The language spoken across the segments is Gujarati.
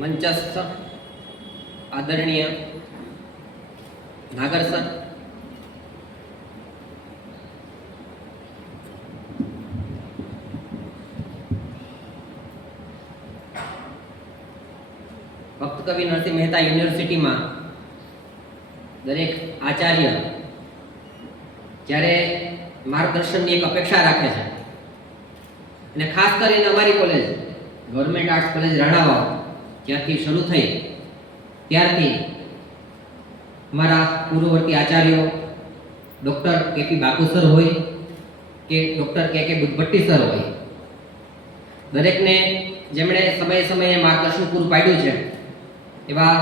મંચસ્થ આદરણીય નાગર સર, ભક્ત કવિ નરસિંહ મહેતા યુનિવર્સિટીમાં દરેક આચાર્ય જ્યારે માર્ગદર્શનની એક અપેક્ષા રાખે છે અને ખાસ કરીને અમારી college government arts college Ranavav જ્યાંથી શરૂ થઈ ત્યારથી અમારા પૂર્વવર્તી આચાર્યો ડૉક્ટર કેપી બાપુ સર હોય કે ડૉક્ટર કે બુદ્ધભટ્ટી સર હોય, દરેકને જેમણે સમયે સમયે માર્ગદર્શન પૂરું પાડ્યું છે એવા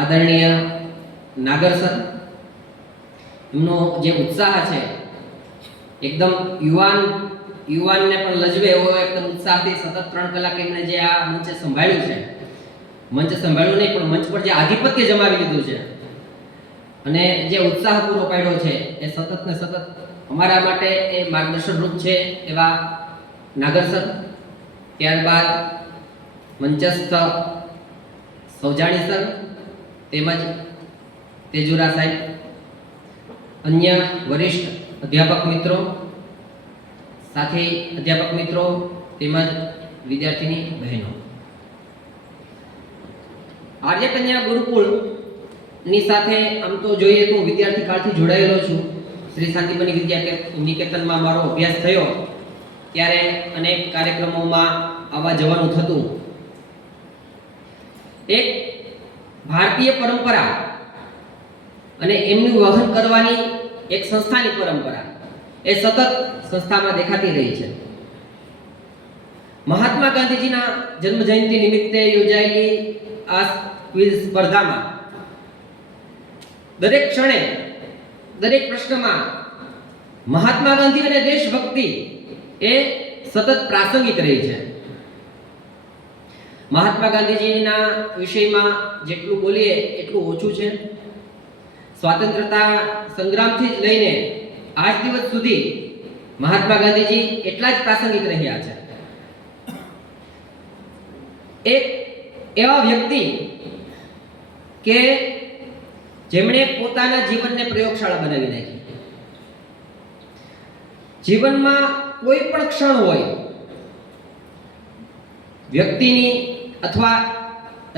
આદરણીય નાગર સર, એમનો જે ઉત્સાહ છે એકદમ યુવાનને પણ લજવે એવો એકદમ ઉત્સાહથી સતત 3 કલાક એમણે જે આ મંચ સંભાળ્યું છે, મંચ સંભાળ્યું નહીં પણ મંચ પર જે આધિપત્ય જમાવી લીધું છે અને જે ઉત્સાહ પૂરો પાડ્યો છે એ સતત ને સતત અમારા માટે એ માર્ગદર્શન રૂપ છે એવા નાગર સર. ત્યારબાદ મંચસ્થ સૌજાણી સર તેમજ તેજુરા સાહેબ, અન્ય વરિષ્ઠ અધ્યાપક મિત્રો, સાથી અધ્યાપક મિત્રો તેમજ વિદ્યાર્થીની બહેનો. આર્ય કન્યા ગુરુકુળની સાથે આમ તો જોઈએ તો વિદ્યાર્થી કાળથી જોડાયેલો છું. શ્રી શાંતિબની વિદ્યા નિકેતનમાં મારો અભ્યાસ થયો ત્યારે અનેક કાર્યક્રમોમાં આવવા જવાનું થતું. એક ભારતીય પરંપરા અને એમનું વહન કરવાની એક સંસ્થાની પરંપરા એ સતત સંસ્થામાં દેખાતી રહી છે. મહાત્મા ગાંધીજીના જન્મ જયંતિ નિમિત્તે યોજાયેલી આ ક્વિઝ સ્પર્ધામાં દરેક ક્ષણે દરેક પ્રશ્નમાં મહાત્મા ગાંધી અને દેશભક્તિ એ સતત પ્રાસંગિક રહી છે. મહાત્મા ગાંધીજીના વિષયમાં જેટલું બોલીએ એટલું ઓછું છે. સ્વાતંત્રતા સંગ્રામથી જ લઈને આજ દિવસ સુધી મહાત્મા ગાંધીજી એટલા જ પ્રાસંગિક રહ્યા છે. એક એવા વ્યક્તિ કે જેમણે પોતાના જીવનને પ્રયોગશાળા બનાવી નાખી. જીવનમાં કોઈ પણ ક્ષણ હોય, વ્યક્તિની અથવા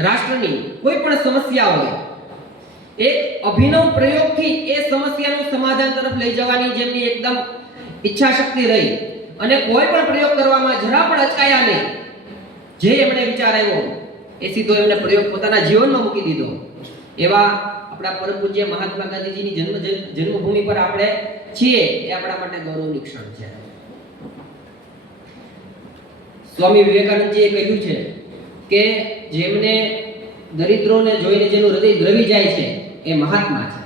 રાષ્ટ્રની કોઈ પણ સમસ્યા હોય, એક અભિનવ પ્રયોગથી એ સમસ્યાનું સમાધાન તરફ લઈ જવાની જેમની એકદમ ઈચ્છા શક્તિ રહી અને કોઈ પણ પ્રયોગ કરવામાં જરા પણ અચકાયા નહીં. જે એમણે વિચાર આવ્યો એ સીધો એમણે પ્રયોગ પોતાના જીવનમાં મૂકી દીધો. એવા આપણા પરમ પૂજ્ય મહાત્મા ગાંધીજીની જન્મભૂમિ પર આપણે છીએ એ આપણા માટે ગૌરવની ક્ષણ છે. સ્વામી વિવેકાનંદજીએ કહ્યું છે કે જેમને દરિદ્રોને જોઈને જેનું હૃદય દ્રવી જાય છે એ મહાત્મા છે.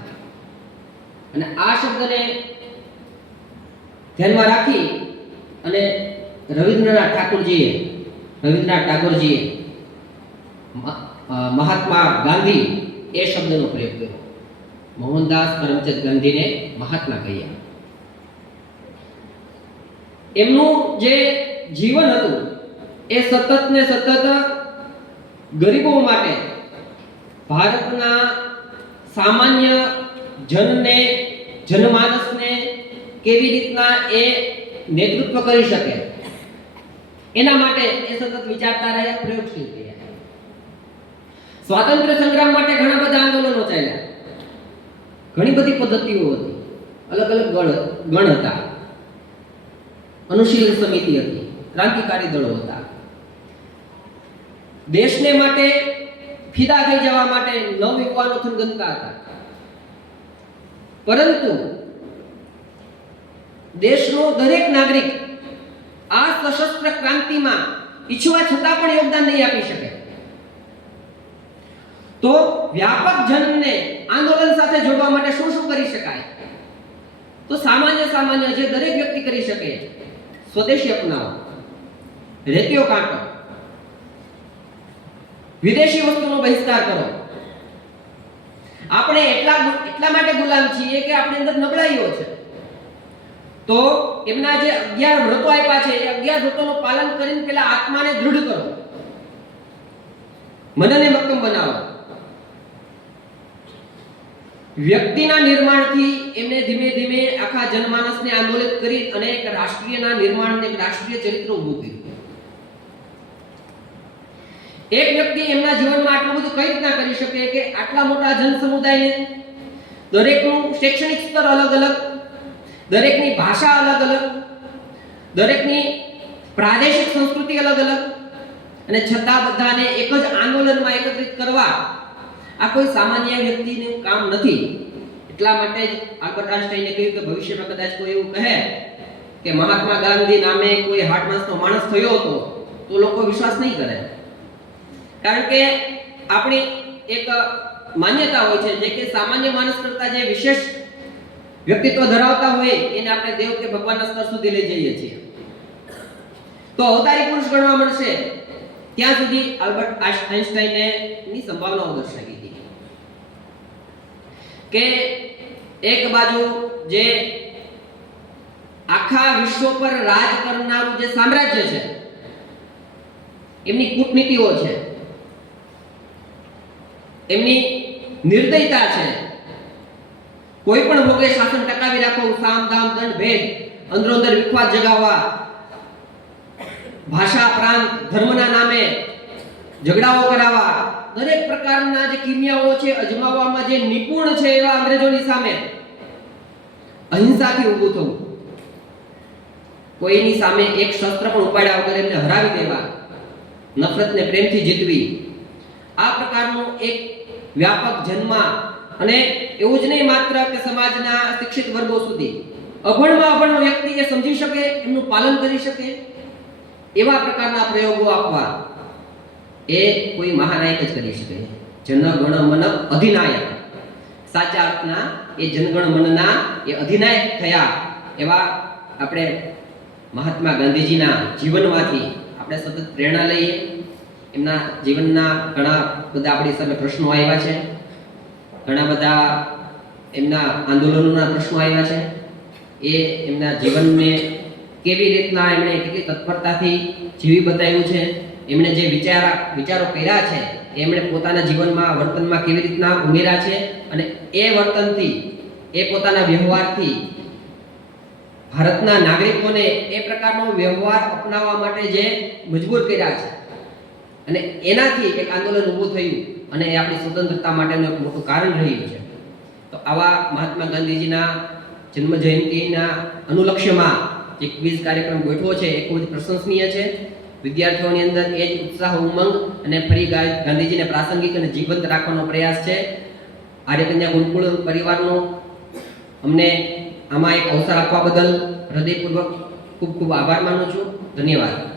અને આ શબ્દને ધ્યાનમાં રાખી અને રવિન્દ્રનાથ ટાગોરજીએ મહાત્મા ગાંધી એ શબ્દનો પ્રયોગ કર્યો. મોહનદાસ કરમચંદ ગાંધીને મહાત્મા કહ્યા. એમનું જે જીવન હતું એ સતત ને સતત ગરીબો માટે, ભારતના સામાન્ય જનને, જનમાનસને કેવી રીતના એ નેતૃત્વ કરી શકે એના માટે એ સતત વિચારતા રહ્યા, પ્રયોગશીલ રહ્યા. સ્વાતંત્ર્ય સંગ્રામ માટે ઘણા બધા આંદોલનો ચાલ્યા, ઘણી બધી પદ્ધતિઓ હતી, અલગ અલગ ગણ હતા, અનુશીલન સમિતિ હતી, ક્રાંતિકારી દળો હતા. દેશને માટે ફિદા થઈ જવા માટે નવયુવાનો થનગનતા હતા. પરંતુ દેશનો દરેક નાગરિક આ સશસ્ત્ર ક્રાંતિમાં ઈચ્છવા છતાં પણ યોગદાન નહીં આપી શકે. તો વ્યાપક જનને આંદોલન સાથે જોડવા માટે શું શું કરી શકાય? તો સામાન્ય જે દરેક વ્યક્તિ કરી શકે, સ્વદેશી અપનાવો, રેતીઓ કાઢો, વિદેશી વસ્તુનો બહિષ્કાર કરો. આપણે એટલા માટે ગુલામ છીએ કે આપણી અંદર નબળાઈઓ છે. તો એમના જે 11 વ્રતો આપ્યા છે એ 11 વ્રતોનું પાલન કરીને પેલા આત્માને દૃઢ કરો. મનને મક્કમ બનાવો. વ્યક્તિના નિર્માણથી એમને ધીમે ધીમે આખા જનમાનસને આંદોલિત કરી અને એક રાષ્ટ્રીયના નિર્માણને, એક રાષ્ટ્રીય ચરિત્ર ઊભું કર્યું. એક વ્યક્તિ એમના જીવનમાં આટલું બધું કઈ રીતના કરી શકે કે આટલા મોટા જન સમુદાયને, દરેકનું શૈક્ષણિક સ્તર અલગ અલગ, દરેકની ભાષા અલગ અલગ, દરેકની પ્રાદેશિક સંસ્કૃતિ અલગ અલગ, અને છતાં બધાને એક જ આંદોલનમાં એકત્રિત કરવા આ કોઈ સામાન્ય વ્યક્તિનું કામ નથી. એટલા માટે જ આલ્બર્ટ આઇન્સ્ટાઈને કહ્યું કે ભવિષ્યમાં કદાચ કોઈ એવું કહે કે મહાત્મા ગાંધી નામે કોઈ હાડમાસનો માણસ થયો હતો તો લોકો વિશ્વાસ નહીં કરે. કારણ કે આપણી એક માન્યતા હોય છે જે કે સામાન્ય માણસ કરતા જે વિશેષ વ્યક્તિત્વ ધરાવતા હોય એને આપણે દેવ કે ભગવાનના સ્તર સુધી લઈ જઈએ છીએ. તો અવતારી પુરુષ ગણવા મળશે ત્યાં સુધી આલ્બર્ટ આઇન્સ્ટાઈને ની સંભાવનાઓ દર્શાવી હતી કે એક બાજુ જે આખા વિશ્વ પર રાજ કરનારું જે સામ્રાજ્ય છે, એમની કૂટનીતિઓ છે, એમની નિર્દયતા છે, કોઈ પણ ભોગે શાસન ટકાવી રાખવું, સામ દામ દંડ ભેદ, અંદરો અંદર વિખવાદ જગાવવા, ભાષા પ્રાંત ધર્મના નામે ઝઘડાઓ કરાવવા, દરેક પ્રકારના જે કિમિયાઓ છે અજમાવવામાં જે નિપુણ છે એવા અંગ્રેજોની સામે અહિંસાથી ઊભું થવું, કોઈની સામે એક શસ્ત્ર પણ ઉપાડ્યા વગર એમને હરાવી દેવા, નફરતને પ્રેમથી જીતવી, આ પ્રકારનું એક વ્યાપક જન્મા. અને એવું જ નહીં માત્ર કે સમાજના શિક્ષિત વર્ગો સુધી, અભણમાં અભણ વ્યક્તિ એ સમજી શકે, એમનું પાલન કરી શકે એવા પ્રકારના પ્રયોગો આપવા એ કોઈ મહાનાયક જ કરી શકે. જનગણ મન અધિનાયક, સાચા અર્થના એ જનગણ મનના એ અધિનાયક થયા એવા આપણે મહાત્મા ગાંધીજીના જીવનમાંથી આપણે સતત પ્રેરણા લઈએ. એમના જીવનના ઘણા બધા આપણી સામે પ્રશ્નો આવ્યા છે, ઘણા બધા એમના આંદોલનોના પ્રશ્નો આવ્યા છે. એ એમના જીવનને કેવી રીતના એમણે કેટલી તત્પરતાથી જીવી બતાવ્યું છે, એમણે જે વિચારો કર્યા છે એમણે પોતાના જીવનમાં વર્તનમાં કેવી રીતના ઉમેર્યા છે, અને એ વર્તનથી, એ પોતાના વ્યવહારથી ભારતના નાગરિકોને એ પ્રકારનો વ્યવહાર અપનાવવા માટે જે મજબૂર કર્યા છે, અને એનાથી એક આંદોલન ઊભું થયું અને એ આપણી સ્વતંત્રતા માટેનું એક મોટું કારણ રહ્યું છે. તો આવા મહાત્મા ગાંધીજીના જન્મ જયંતિના અનુલક્ષ્યમાં જે ક્વિઝ કાર્યક્રમ ગોઠવો છે એ ખૂબ જ પ્રશંસનીય છે. વિદ્યાર્થીઓની અંદર એ જ ઉત્સાહ, ઉમંગ અને ફરી ગાંધીજીને પ્રાસંગિક અને જીવંત રાખવાનો પ્રયાસ છે. આર્યકન્યા ગુરુકુળ પરિવારનો અમને આમાં એક અવસર આપવા બદલ હૃદયપૂર્વક ખૂબ ખૂબ આભાર માનું છું. ધન્યવાદ.